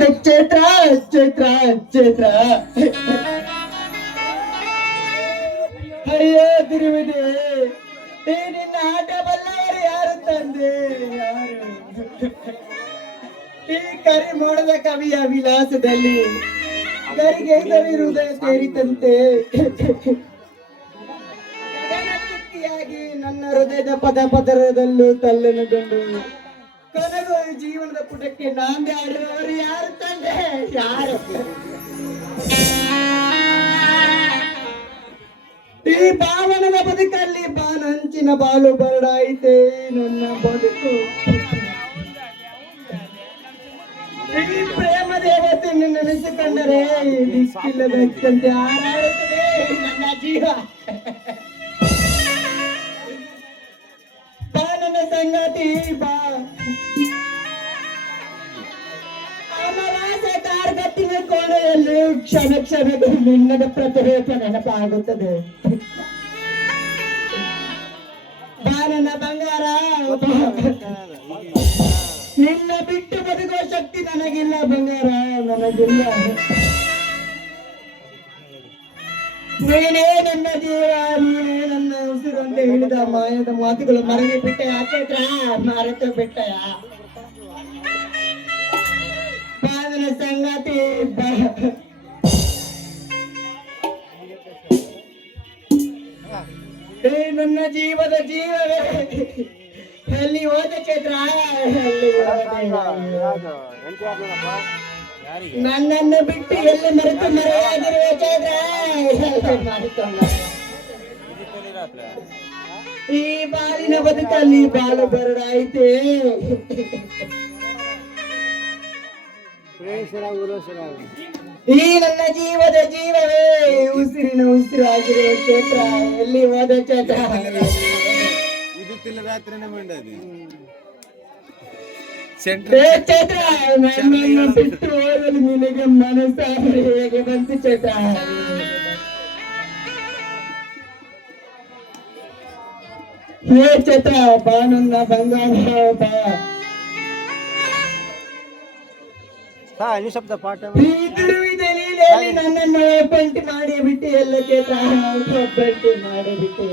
ಚೈತ್ರ ಚೈತ್ರ ಚೈತ್ರ ಅಯ್ಯೋ ತಿರುವಿದೆ ಈ ನಿನ್ನ ಆಟ ಬಲ್ಲವರು ಯಾರು ತಂದೆ ಯಾರು ಈ ಕರಿ ಮೋಡದ ಕವಿಯ ವಿಲಾಸದಲ್ಲಿ ಕರಿಗೆ ಹೃದಯ ಸೇರಿತಂತೆ ಗಗನಚುಕ್ಕಿಯಾಗಿ ನನ್ನ ಹೃದಯದ ಪದ ಪದರದಲ್ಲೂ ತಲ್ಲನಗೊಂಡು ಕೊನೆಗೂ ಜೀವನದ ಪುಟಕ್ಕೆ ನಾಂದಿ ಆಡುವವರು ಯಾರು ತಂದೆ ಯಾರು ಈ ಪಾವನದ ಬದುಕಲ್ಲಿ ಬಾನಂಚಿನ ಬಾಳು ಬರಡಾಯಿತೆ ನನ್ನ ಬದುಕು ಈ ಪ್ರೇಮ ದೇವತೆ ನೆನೆಸಿಕೊಂಡರೆ ದಿಕ್ಕಿಲ್ಲದಂತೆ ಹಾರಾಡುತ್ತದೆ ನನ್ನ ಜೀವ ಬಾ ನನ್ನ ಸಂಗಾತಿ ಬಾ ಅಮವಾಸ ಕಾರ್ಗತ್ತಿನ ಕೋಣೆಯಲ್ಲಿ ಕ್ಷಣ ಕ್ಷಣಗಳು ನಿನ್ನದ ಪ್ರತಿರೇಪ ನೆನಪಾಗುತ್ತದೆ ಬಾ ನನ್ನ ಬಂಗಾರ ನಿನ್ನ ಬಿಟ್ಟು ಬದುಕುವ ಶಕ್ತಿ ನನಗಿಲ್ಲ ಬಂಗಾರ ನನಗಿಲ್ಲ ನೀನೇ ನನ್ನ ಜೀವ ನೀನೇ ನನ್ನ ಉಸಿರೊಂದು ಹಿಡಿದ ಮಾಯದ ಮಾತುಗಳು ಮರಳಿ ಬಿಟ್ಟೆ ಆಚೇತ್ರ ಮರೆತು ಬಿಟ್ಟಯ ಬಾದನ ಸಂಗಾತಿ ನನ್ನ ಜೀವದ ಜೀವವೇ ಎಲ್ಲಿ ಹೋದ ಚೈತ್ರ ನನ್ನನ್ನು ಬಿಟ್ಟು ಎಲ್ಲಿ ಮರೆತು ಮರೆಯಾಗಿರುವ ಚೈತ್ರ ಈ ಬಾಳಿನ ಬದುಕಲ್ಲಿ ಬಾಳು ಬರಡಾಯಿತೆ ಈ ನನ್ನ ಜೀವದ ಜೀವವೇ ಉಸಿರಿನ ಉಸಿರಾಗಿರುವ ಚೈತ್ರ ಎಲ್ಲಿ ಹೋದ ಚೈತ್ರ ಚೈತ್ರ ನನ್ನನ್ನು ಬಿಟ್ಟು ಹೋಗಲು ನಿನಗೆ ಮನಸ್ಸಾದ್ರೆ ಹೇಗೆ ಬಂತು ಚೈತ್ರ ಹೇ ಚೈತ್ರ ಬಾ ನನ್ನ ಬಂಗಾರ ಬಾ ನನ್ನನ್ನು ಪಂಟಿ ಮಾಡಿ ಬಿಟ್ಟು ಎಲ್ಲ ಚೈತ್ರ ಪಂಟಿ ಮಾಡಿಬಿಟ್ಟೆ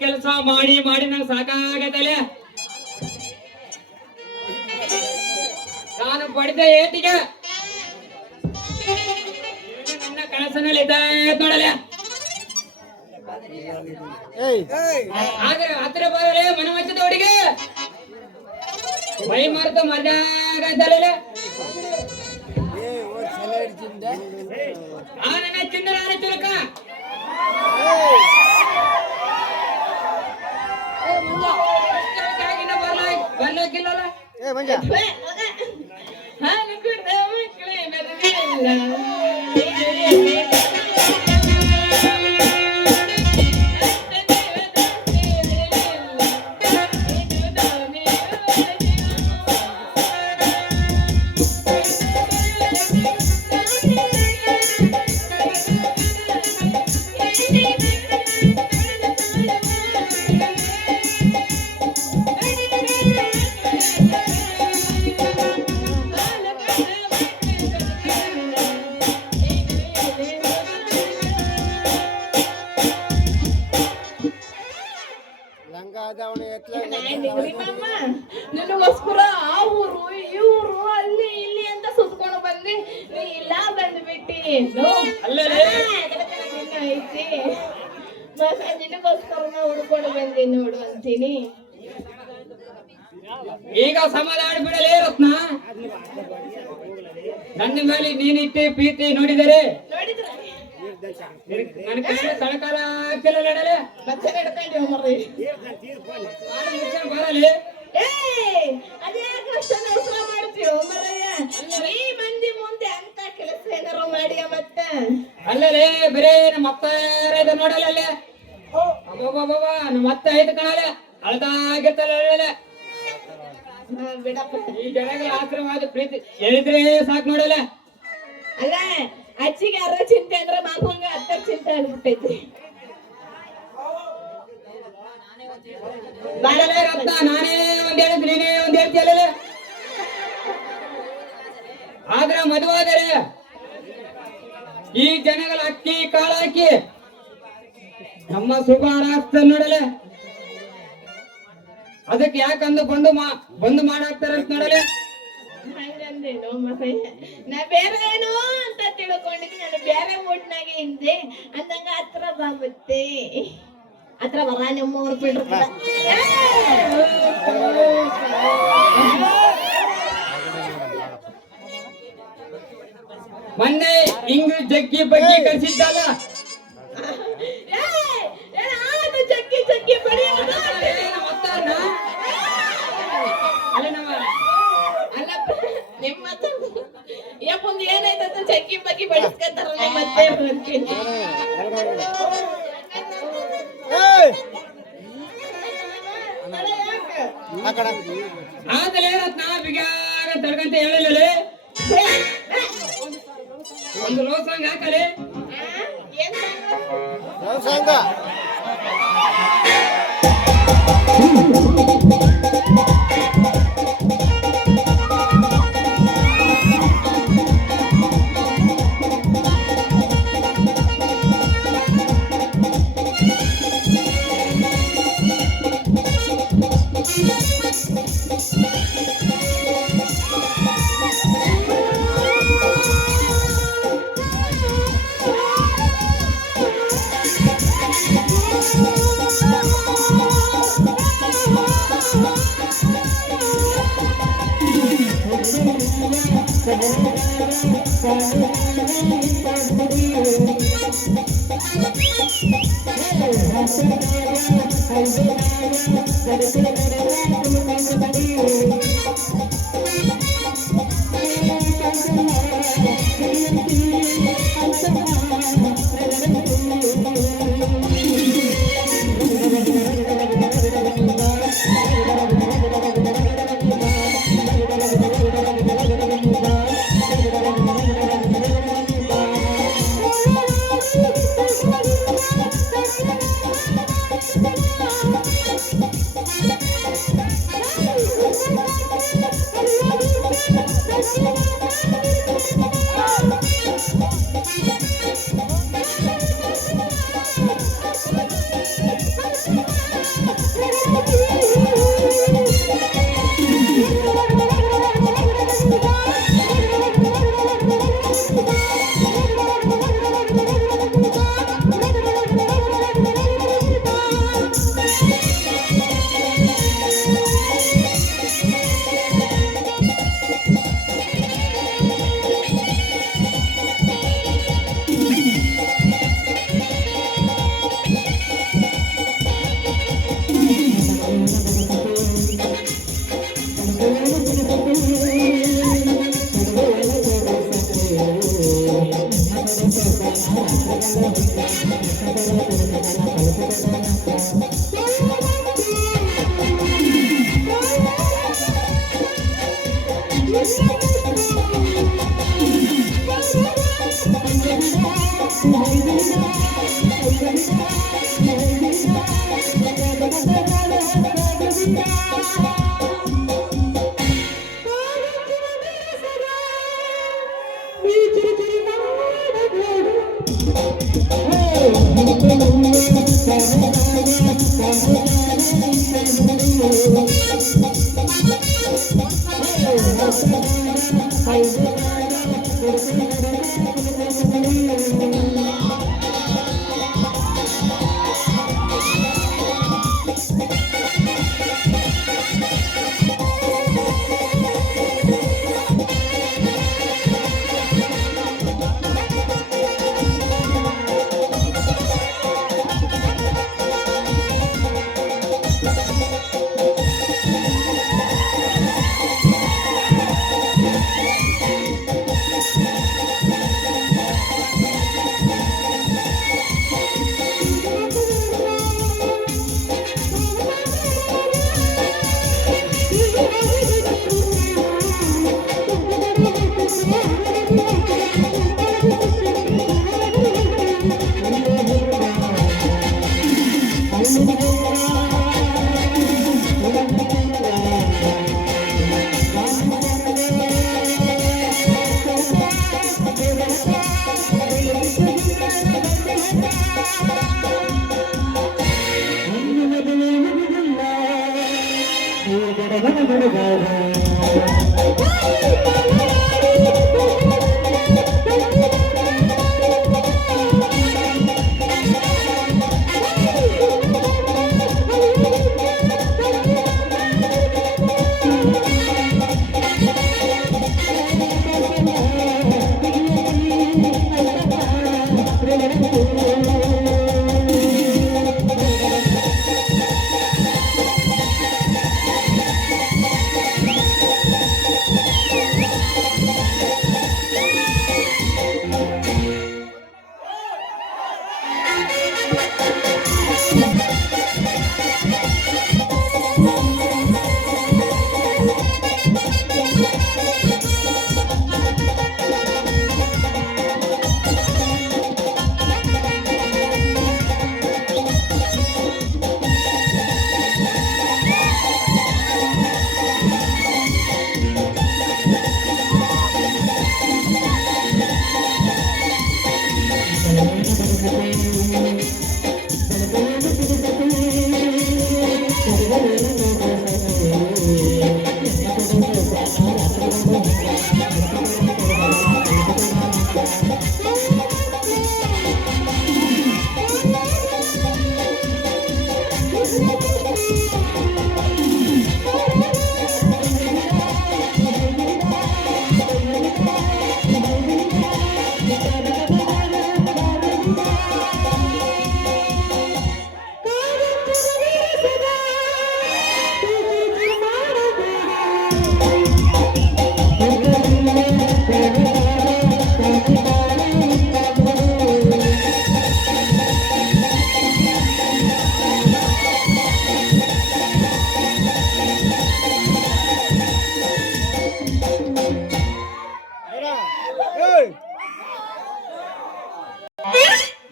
ಕೆಲಸ ಮಾಡಿ ಮಾಡಿ ನಂಗೆ ಸಾಕಾಗತ್ತಲೆ ನಾನು ಪಡೆದ ಏಟಿಗೆ ನನ್ನ ಕನಸಿನಲ್ಲಿ ನೋಡಲೆ ಆದ್ರೆ ಹತ್ತಿರ ಬರಲೇ ಮನೆ ಮಚ್ಚದ ಹುಡುಗಿ ಮೈ ಮಾರ್ತ ಮಜಾ ಆಗತ್ತಲೆ ನನ್ನ ಚಿನ್ನ ನಾನು ಚುರುಕ ಬರ್ಲಿಕ್ಕಿಲ್ಲಲ್ಲ ನಿನಗೋಸ್ಕರ ಆ ಊರು ಈ ಊರು ಅಲ್ಲಿ ಇಲ್ಲಿ ಅಂತ ಸುತ್ಕೊಂಡು ಬಂದಿ ನೀ ಇಲ್ಲ ಬಂದ್ಬಿಟ್ಟಿ ಐತಿ ನಿನಗೋಸ್ಕರ ಹುಡ್ಕೊಂಡು ಬಂದಿ ನೋಡು ಅಂತೀನಿ ಈಗ ಸಮಾಧಾನ ಬಿಡಲೇ ರತ್ನ ನನ್ನ ಮೇಲೆ ನೀನಿಟ್ಟೆ ಪ್ರೀತಿ ನೋಡಿದರೆ ನನ್ನ ಕೈಯಲ್ಲಿ ತಳಕಾಲ ಹಾಕಿಲ್ಲ ನಡಲೆ ಮತ್ತೆ ನಡ್ಕೊಂಡು ಮರ್ರಿ ಬರಲಿ ಅದ್ಯಾಕೆ ಅಷ್ಟೊಂದು ಅವಸರ ಮಾಡ್ತೀವೋ ಮರಯ್ಯ ಈ ಮಂದಿ ಮುಂದೆ ಅಂತ ಕೆಲಸ ಏನಾರು ಮಾಡಿಯ ಮತ್ತೆ ಅಲ್ಲಲೇ ಬರೇ ನಮ್ಮ ಅಪ್ಪ ಇದು ನೋಡಲ್ಲ ಅಲ್ಲೇ ನಮ್ಮ ಅತ್ತ ಐದು ಕಣಲೆ ಅಳ್ದಾಗಿರ್ತಲ್ಲ ಬಿಡಪ್ಪ ಈ ಜನಗಳ ಆಶ್ರಮವಾದ ಪ್ರೀತಿ ಹೇಳಿದ್ರೆ ಸಾಕು ನೋಡಲ್ಲ ಅಲ್ಲ ಅಜ್ಜಿಗೆ ಯಾರ ಚಿಂತೆ ಅಂದ್ರೆ ಮಾಮಂಗ ಅತ್ತ ಚಿಂತೆ ಆಗ್ಬಿಟ್ಟೈತಿ. ಬಾಳಲೇ ರತ್ನ, ನಾನೇ ಒಂದ್ ಹೇಳಿದ್ ನೀನೇ ಒಂದ್ ಹೇಳ್ತಿಯಲ್ಲ. ಆದ್ರ ಮದುವಾದರೆ ಈ ಜನಗಳ ಅಕ್ಕಿ ಕಾಳು ಹಾಕಿ ನಮ್ಮ ಶುಭ ರಾಷ್ಟ್ರ ನೋಡಲೆ. ಅದಕ್ಕೆ ಯಾಕಂದು ಬಂದು ಮಾಡಾಕ್ತಾರಂತ ನೋಡಲೆ. ಹಂಗಂದೇನು ಮರಯ್ಯ, ನಾ ಬೇರೆ ಏನೋ ಅಂತ ತಿಳ್ಕೊಂಡಿದ್ದೆ. ನಾನು ಬೇರೆ ಮೂಡ್ನಾಗೆ ಹಿಂದೆ ಅಂದಂಗ ಹತ್ರ ಬಾಗುತ್ತೆ. ಹತ್ರ ಬರ ನಿಮ್ಮವ್ರು ಬಿಡ್ರ ಮೊನ್ನೆ ಹಿಂಗ್ ಜಗ್ಗಿ ಬಗ್ಗೆ ಕಳ್ಸಿದ್ದಲ್ಲ. ಚಕ್ಕಿ ಚಕ್ಕಿ ಬಡಿ ಅಲ್ಲ ನಮ್ಮ ಅಲ್ಲಪ್ಪ ನಿಮ್ಮ ಯಪ್ಪಂದು ಏನಾಯ್ತಂತ ಚಕ್ಕಿ ಬಗ್ಗೆ ಬಡಿಸ್ಕೊಂತಾರಲ್ಲ ಮತ್ತೆ ಬರ್ತೀನಿ. ಆದಲೇ ರತ್ನ ಬಿಗಾಗ ತಡ್ಕಂತ ಹೇಳಿಲ್ಲ. ಒಂದು ಲೋ ಸಾಂಗ್ ಹಾಕಲೆ. ಸಂಘ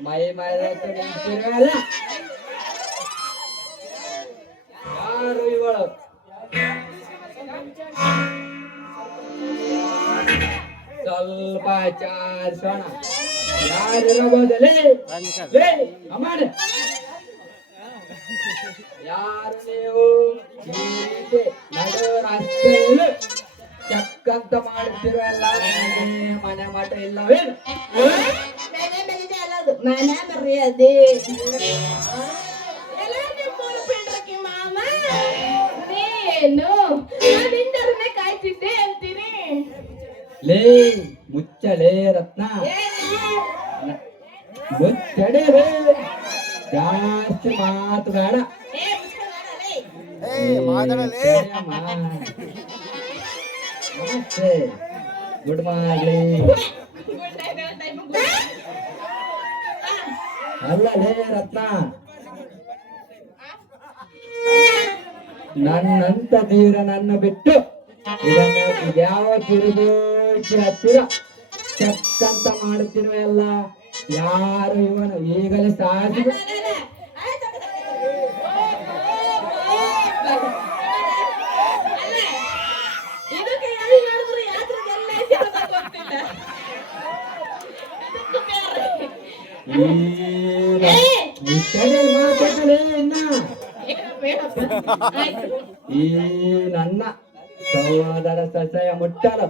ಮೈ ಮೈದತ್ತು ನಿಂತಿರಲ್ಲ ಯಾರು ಇವಳು ಸ್ವಲ್ಪ ಚಾರ್ಸೋಣ ಯಾರಿರಬಹುದಲೇ ಅಮ್ಮನ ಯಾರು ನೀವು ಈ ರೀತಿ ನಡು ರಸ್ತೆಯಲ್ಲಿ ಚಕ್ಕಂತ ಮಾಡುತ್ತಿರುವಲ್ಲ ಮನೆ ಮಠ ಇಲ್ಲವೇನು ಮನೆ ಮನೆದೇ ಅಲ್ಲದು ಮನೆ ಮರ್ಯಾದೆ ಎಲ್ಲ ನಿಮ್ಮೂರು ಪಿಂಡ್ರಕ್ಕೆ ಮಾಮ ನೀನು ನಾನಿಂದರನ್ನೇ ಕಾಯ್ತಿದ್ದೆ ಅಂತೀನಿ ಲೇ ಮುಚ್ಚಲೇ ರತ್ನ ಮುಚ್ಚಡೆ ಜಾಸ್ತಿ ಮಾತು ಬೇಡ ನಮಸ್ತೆ ಗುಡ್ ಮಾರ್ನಿಂಗ್ ಅಲ್ಲಲೇ ರತ್ನ ನನ್ನಂತ ಧೀರ ನನ್ನ ಬಿಟ್ಟು ಇದನ್ನ ಯಾವ ತಿರುಗೋಚಿ ಹತ್ತಿರ ಚಕ್ಕಂತ ಮಾಡುತ್ತಿರುವೆಲ್ಲ ಯಾರು ಇವನು ಈಗಲೇ ಸಾಧಿ ಇದಕ್ಕೆ ಎಲ್ಲಿ ನೋಡಿದ್ರು ಯಾತ್ರೆಗೆಲ್ಲ ಗೊತ್ತಿಲ್ಲ ಮಾತಾಡಲೇ ಇನ್ನ ಈ ನನ್ನ ಸಹೋದರ ಸಸಯ ಮುಟ್ಟಲು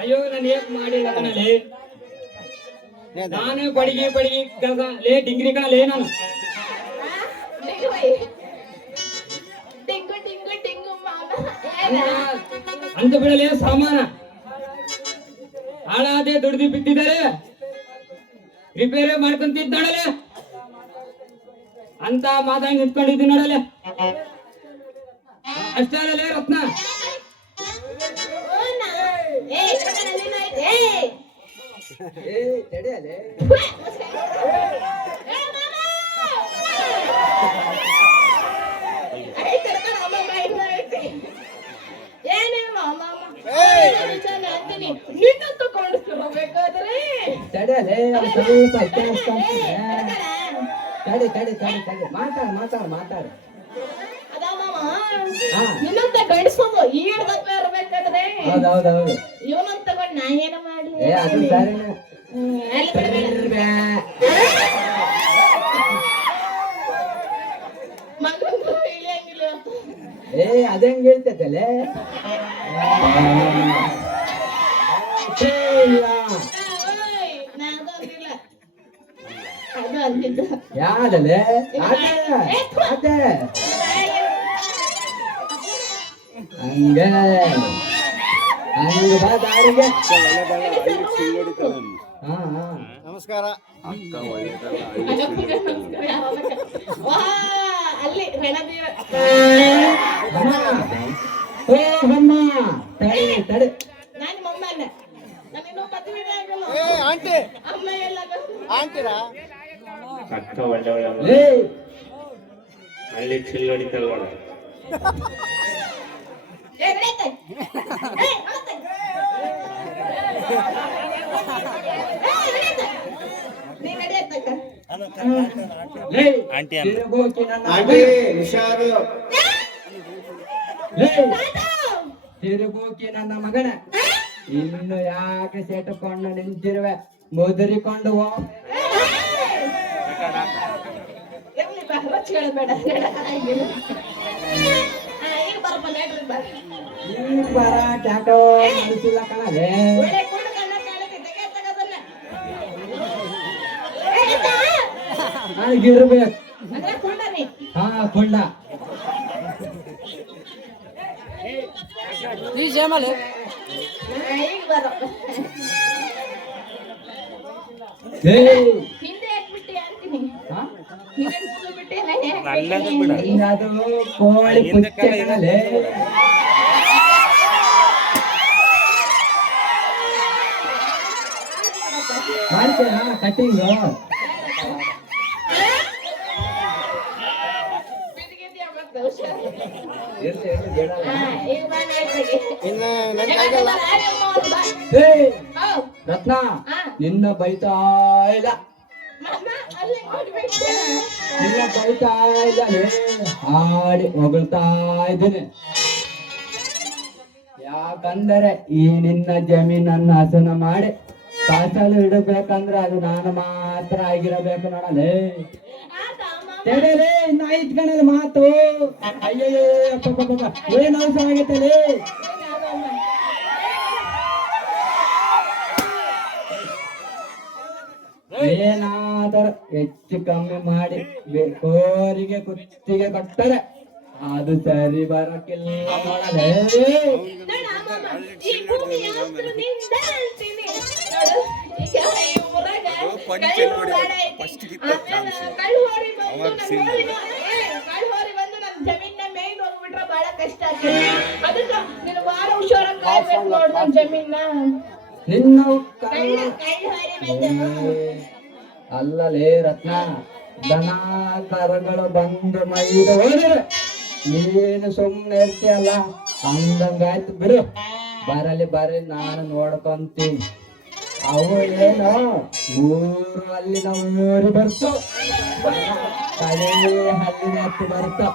ಅಯ್ಯೋ ನಾನು ಏನ್ ಮಾಡಿಲ್ಲ ಕಣಲೇ ನಾನು ಬಡಿಗೆ ಕೆಲಸ ಲೇ ಡಿಗ್ರಿ ಕಣಲೇ ನಾನು ಅಂತ ಬಿಡಲೇ ಸಾಮಾನ ಹಾಳಾದೆ ದುಡ್ದು ಬಿಟ್ಟಿದ್ದಾರೆ ರಿಪೇರಿ ಮಾಡ್ಕೊಂತಿದ್ ನೋಡಲೆ ಅಂತ ಮಾತಾಡಿ ನಿಂತ್ಕೊಂಡಿದ್ದೀನಿ ನೋಡಲೆ ಅಷ್ಟೇ ಅಲ್ಲಲೇ ರತ್ನ. ಏ ಕಡೆ ಅಲ್ಲಿನ ಐತೆ. ಏ ತಡೆಯಲೇ ನಿನ್ನಂತ ಕೊಂಡಿರ್ಬೇಕಾದ್ರೆ ತಡೆಯಲೇ ಅವ್ನು ಸ್ವಲ್ಪ ಅತ್ಯಾವಶ್ಯ ತಡೆ ತಡೆ ತಡೆ ತಡೆ ಮಾತಾಡು ಅದ ಮಾಮ ನಿನ್ನಂತ ಗಂಡಸೋದು ಈಡ್ದಪ್ಪ ಇರ್ಬೇಕಾದ್ರೆ ಹೌದೌದೌದು ಇವನಂತ ತಗೊಂಡ್ ನಾ ಏನ ಮಾಡ್ಲಿ ಏ ಅದು ಸರಿನ ಅಲ್ಲಿ ಬಿಡ ಮಗಂದು ಇಳಿಯಂಗಿಲ್ಲ ಏ ಅದಂಗ ಹೇಳ್ತೈತಲೆ ನಾದಂದಿಲ್ಲ ಅದು ಅಂದಿದ್ದ ಯಾದಲೆ ಅದೇ ಹಂಗ ಹಂಗ ಬಾ ದಾರಿಗೆ ಹಾ ಹಾ ನಮಸ್ಕಾರ. ವಾ ಅಲ್ಲಿ ರಣದೇವ ಓ ಅಮ್ಮ ತಡೆ ತಡೆ ನಾನು ಮಮ್ಮ ಅಲ್ಲ ನಾನು ಇನ್ನೂ ಮದುವೆ ಆಗಲ್ಲ ಏ ಆಂಟಿ, ಅಮ್ಮ ಎಲ್ಲ ಆಂಟಿರಾ? ಅಕ್ಕ ಒಳ್ಳೆಯವಳ ಲೇ ಅಲ್ಲಿ ಚಿಲ್ಲೊಡಿತಲ್ವಳ ಏ ನಡೀತೆ ಏ ನಡೀತೆ ನೀ ನಡೀತಕ್ಕ ಲೇ ಆಂಟಿ ತಿರುಗೋಕಿ ನನ್ನ ಆಂಟಿ ಹುಷಾರು. ಲೇ ತಿರುಗೋಕಿ ನನ್ನ ಮಗನ ಇನ್ನು ಯಾಕೆ ಸೆಟುಕೊಂಡು ನಿಂತಿರುವೆ ಮುದುರಿಕೊಂಡು ಹೋ ಇರ್ಲಿ ಬಾ ರಚ್ಕೊಳ್ಬೇಡ ಈಗ ಬರಪ್ಪ ನಡ್ರಿ ಬಾ ಈಗ ಬರ ಕ್ಯಾಟೋ ಮನಸ್ಸಿಲ್ಲ ಕಣಲೇ ಒಳ್ಳೆ ಕೂಡ ಕಣ್ಣ ಕಾಣಕ್ಕೆ ತೆಗೆ ತಗದಲ್ಲ ನನಗಿರ್ಬೇಕು ಅಂದ್ರೆ ಕೊಂಡನಿ ಹಾ ಕೊಂಡ ಈಗ ಬರಪ್ಪ ಏ ಹಿಂದೆ ಹಾಕ್ಬಿಟ್ಟಿ ಅಂತೀನಿ ಹಾ ಹಿಂದೆ ಕೂತ್ಬಿಟ್ಟೆ ನಲ್ಲದು ಬಿಡ. ಅದು ಕೋಳಿ ಪುಚ್ಚ ಕಣಲೇ ಮಾಡ್ತೀರಾ ಕಟ್ಟಿಂಗು ಈಗ ಬಾ ನಡ್ರಿಗೆ ಇನ್ನು ನನ್ ಕೈಗಲ್ಲ. ಏ ರತ್ನ ನಿನ್ನ ಬೈತಾ ಇಲ್ಲ ನಿನ್ನ ಬೈತಾ ಇಲ್ಲ ಹಾಡಿ ಹೊಗಳ್ತಾ ಇದ್ದೀನಿ ಯಾಕಂದರೆ ಈ ನಿನ್ನ ಜಮೀನನ್ನ ಹಸನ ಮಾಡಿ ಕಾಸಲು ಇಡಬೇಕಂದ್ರೆ ಅದು ನಾನು ಮಾತ್ರ ಆಗಿರಬೇಕು ನೋಡಲೇ ತಡೆಲೇ ಇನ್ನ ಐದ್ ಕಣಲ್ಲಿ ಮಾತು ಅಯ್ಯಯ್ಯೋ ಏನ್ ಅವಸರ ಆಗೈತಲೇ ಏನಾದರೂ ಹೆಚ್ಚು ಕಮ್ಮಿ ಮಾಡಿ ಕೋರಿಗೆ ಕುತ್ತಿಗೆ ಕೊಟ್ಟರೆ ಅದು ಸರಿ ಬರಕ್ಕಿಲ್ಲ ನೋಡಲೇ ಈ ಭೂಮಿ ಆಸ್ತಿ ನಿಂದ ಅಂತೀನಿ ನೋಡು ಈಗ ಈ ಊರಾಗ ಕಳ್ಳುಹೋರಿ ಬಂದು ನನ್ನ ಜಮೀನ ಮೇಯ್ದು ಹೋಗ್ಬಿಟ್ರೆ ಬಹಳ ಕಷ್ಟ ಆಗ್ತದೆ ಅದಕ್ಕ ನೀನು ಬಾಳ ಹುಷಾರಾಗಿ ಕಾಯ್ಬೇಕು ನೋಡು ನನ್ನ ಜಮೀನ ನಿನ್ನ ಕಳ್ಳುಹೋರಿ ಬಂದು ಅಲ್ಲಲೇ ರತ್ನ ದನ ಕರುಗಳು ಬಂದು ಮೈದು ಹೋದ್ರೆ ನೀನು ಸುಮ್ಮನೆ ಇರ್ತೀಯಲ್ಲ ಅಂದಂಗಾಯ್ತು ಬಿಡು ಬರಲಿ ನಾನು ನೋಡ್ಕೊಂತೀನಿ ಅವು ಏನೋ ಮೂರು ಅಲ್ಲಿನ ಊರು ಬರ್ತು ಕಡೆ ಹಲ್ಲಿನ ಹತ್ತು ಬರ್ತು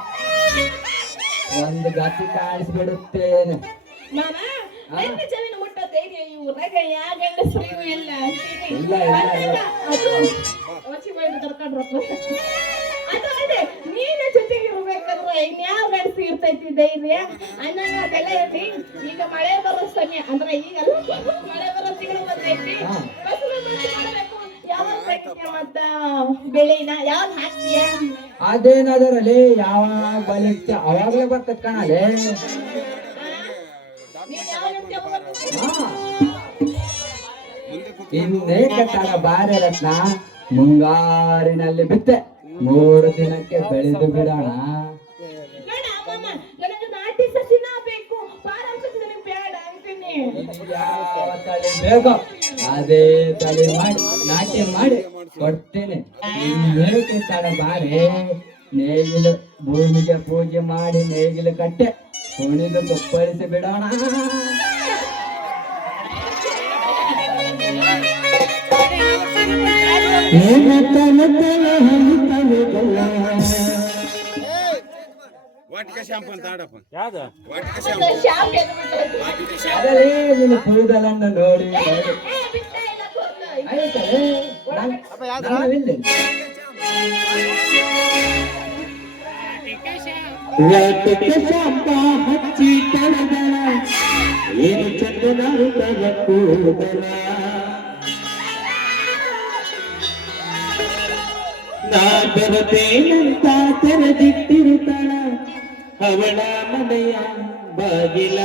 ಒಂದು ಗತಿ ಕಾಣಿಸ್ಬಿಡುತ್ತೇನೆ ಮಾಮ ನನ್ನ ಜಮೀನು ಮುಟ್ಟೋ ಧೈರ್ಯ ಈ ಊರಾಗ ಯಾವ ಗಂಡಸರಿಗೂ ಇಲ್ಲ ಇಲ್ಲ, ಇಲ್ಲ. ಅದು ಅದೇ ನೀನ ಜೊತೆಗೆ ಇರ್ಬೇಕಾದ್ರೆ ಇನ್ಯಾವ ಗಂಡಸಿ ಇರ್ತೈತಿ ಧೈರ್ಯ ಅನ್ನ ಅದೆಲ್ಲ ಇರ್ಲಿ ಈಗ ಮಳೆ ಬರೋ ಸಮಯ ಅಂದ್ರೆ ಈಗಲ್ಲ ಮಳೆ ಬರೋ ತಿಂಗಳು ಬಂದೈತಿ ಫಸಲು ಮಾಡ್ಬೇಕು ಯಾವಾಗ ತೆಗಿತೀಯ ಮತ್ತ ಬೆಳೆನ ಯಾವ್ದು ಹಾಕ್ತೀಯ ಅದೇನದರಲ್ಲಿ ಯಾವಾಗ ಬಲಿಕ್ತ ಅವಾಗ್ಲೇ ಬರ್ತದ ಕಣಲೇ ನೀನ್ ಯಾವಾಗ ಇರ್ತೀಯ ಅವಾಗ ಬರ್ತೀನಿ. ಇನ್ನೇಕ ತರ ಬಾರೆ ರತ್ನ ಮುಂಗಾರಿನಲ್ಲಿ ಬಿತ್ತೆ 3 ದಿನಕ್ಕೆ ಬೆಳೆದು ಬಿಡೋಣ ನೋಡ ಅಮ್ಮಮ್ಮ ನನಗೆ ನಾಟಿ ಕಲಿಬೇಕು ಅದೇ ತಲೆ ಮಾಡಿ ನಾಟ್ಯ ಮಾಡಿ ಕೊಡ್ತೇನೆ ಹೇಳಕ್ಕೆ ತಡ ಬಾರೆ ನೇಗಿಲು ಭೂಮಿಗೆ ಪೂಜೆ ಮಾಡಿ ನೇಗಿಲು ಕಟ್ಟೆ ಕುಣಿದು ಕುಪ್ಪಳಿಸಿ ಬಿಡೋಣ ವಾಟಿಕ ಶಾಂಪು ಅಂತ ಆಡಪ್ಪ ಯಾವ್ದು ವಾಟಿಕ ಮತ್ತೆ ಶಾಪ್ ಎದ್ಬಿಟ್ಟೈತಿ. ಅದರಲ್ಲಿ ನಿನ್ನ ಕೂದಲನ್ನು ನೋಡಿ ನೋಡಿ ಬಿಟ್ಟ ಇಲ್ಲ ಕೂದ್ಲು. ಆಯ್ತಲ್ಲ ಅಪ್ಪ ಯಾವ್ದು ಹಚ್ಚಿ ತಳದಳ ಏನು ಚಂದನ ಕೂದಲ ನಾ ಬರಬೇಕಂತ ತೆರೆದಿಟ್ಟಿರುತ್ತಾಳ ಅವಳ ಮನೆಯ ಬಾಗಿಲ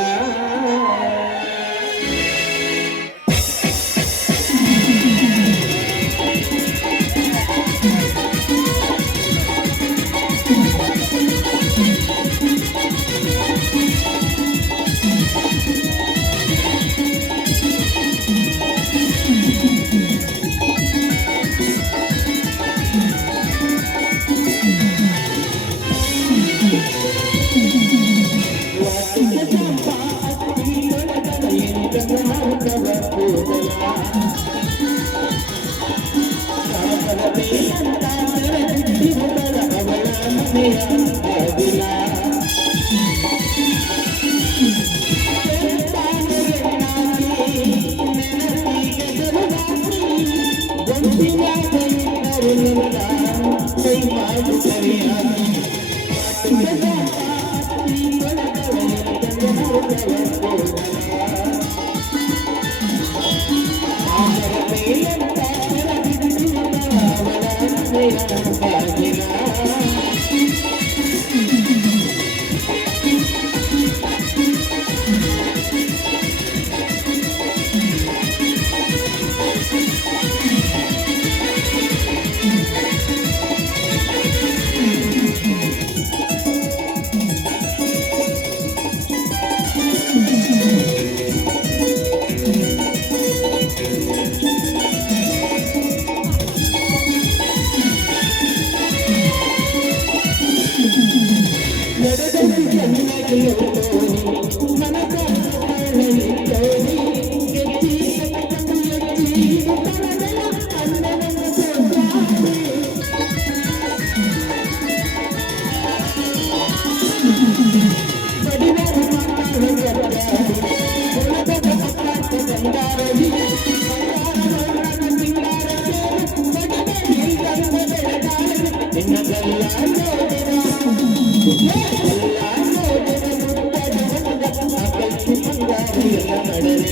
ಮಾಡಲಿ